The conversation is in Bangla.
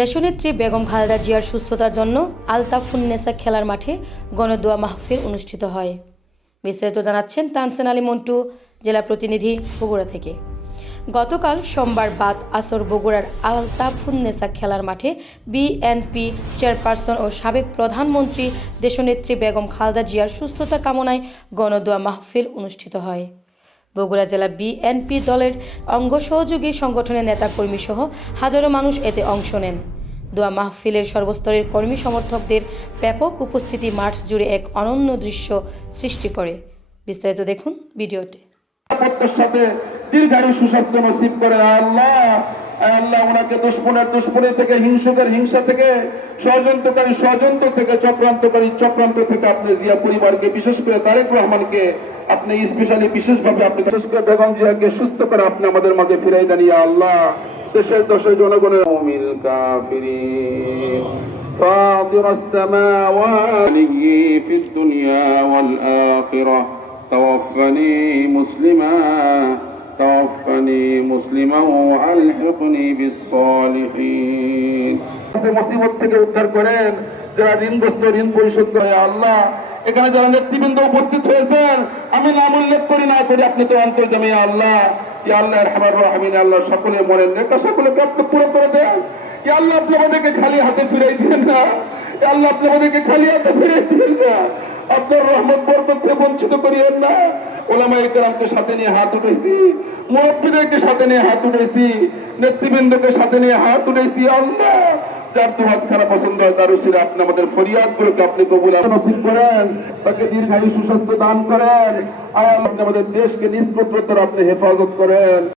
দেশনেত্রী বেগম খালেদা জিয়ার সুস্থতার জন্য আলতাফুন্নেসা খেলার মাঠে গণদোয়া মাহফিল অনুষ্ঠিত হয়। বিস্তারিত জানাচ্ছেন তানসেন আলী মন্টু, জেলা প্রতিনিধি, বগুড়া থেকে। গতকাল সোমবার বাদ আসর বগুড়ার আলতাফুন্নেসা খেলার মাঠে বিএনপি চেয়ারপারসন ও সাবেক প্রধানমন্ত্রী দেশনেত্রী বেগম খালেদা জিয়ার সুস্থতা কামনায় গণদোয়া মাহফিল অনুষ্ঠিত হয়। বগুড়া জেলা বিএনপি দলের অঙ্গ সহযোগী সংগঠনের নেতাকর্মী সহ হাজারো মানুষ এতে অংশ নেন। দোয়া মাহফিলের সর্বস্তরের কর্মী সমর্থকদের ব্যাপক উপস্থিতি মাঠ জুড়ে এক অনন্য দৃশ্য সৃষ্টি করে। বিস্তারিত দেখুন ভিডিওতে। সাথে দীর্ঘায়ু সুস্বাস্থ্য নসিব করেন আল্লাহ। আল্লাহ ওনাকে দুশ্মনী থেকে, হিংসুকের হিংসা থেকে, ষড়যন্ত্রকারী ষড়যন্ত্র থেকে, চক্রান্তকারী চক্রান্ত থেকে আপনি জিয়া পরিবারকে, বিশেষ করে তারেক রহমানকে আপনি স্পেশালি বিশেষভাবে আপনি বিশেষ করে বেগম জিয়াকে সুস্থ করে আপনি আমাদের মাঝে ফিরাই দেন ইয়া আল্লাহ। দেশের জনগণের মুমিল কাফিরিন ফাতির السماوات في الدنيا والآخرة توفني مسلما والحقني بالصالحين। মুসিবত থেকে উদ্ধার করেন, যারা ঋণগ্রস্ত ঋণ পরিশোধ করে আল্লাহ। এখানে যারা নেতৃবৃন্দ উপস্থিত হয়েছেন, আমি নাম উল্লেখ করি না করি, আপনি তো অন্তর্যামী আল্লাহ। ইয়া আল্লাহ আরহামার রাহিমিন, আল্লাহ সকলে মনের নেতা সকলকে আপনি পুরো করে দেন। ইয়া আল্লাহ আপনি আমাদেরকে খালি হাতে ফিরাই দিবেন না। ইয়া আল্লাহ আপনি আমাদেরকে খালি হাতে ফিরাই দিবেন না। আপনার রহমত বরকত থেকে বঞ্চিত করিয়েন না। ওলামায়ে কেরামকে সাথে নিয়ে হাত উঠেছি, মুরব্বিদেরকে সাথে নিয়ে হাত উঠেছি, নেতৃবৃন্দকে সাথে নিয়ে হাত উঠেছি আল্লাহ। যার দুহাত খারাপ পছন্দ হয় তার উসিলে আপনি আমাদের ফরিয়াদগুলোকে আপনি কবুল নসিব করেন, তাকে দীর্ঘায়ু সুস্বাস্থ্য দান করেন। আল্লাহ আপনি আমাদের দেশকে নিজ পুত্রত্বের আপনি হেফাজত করেন।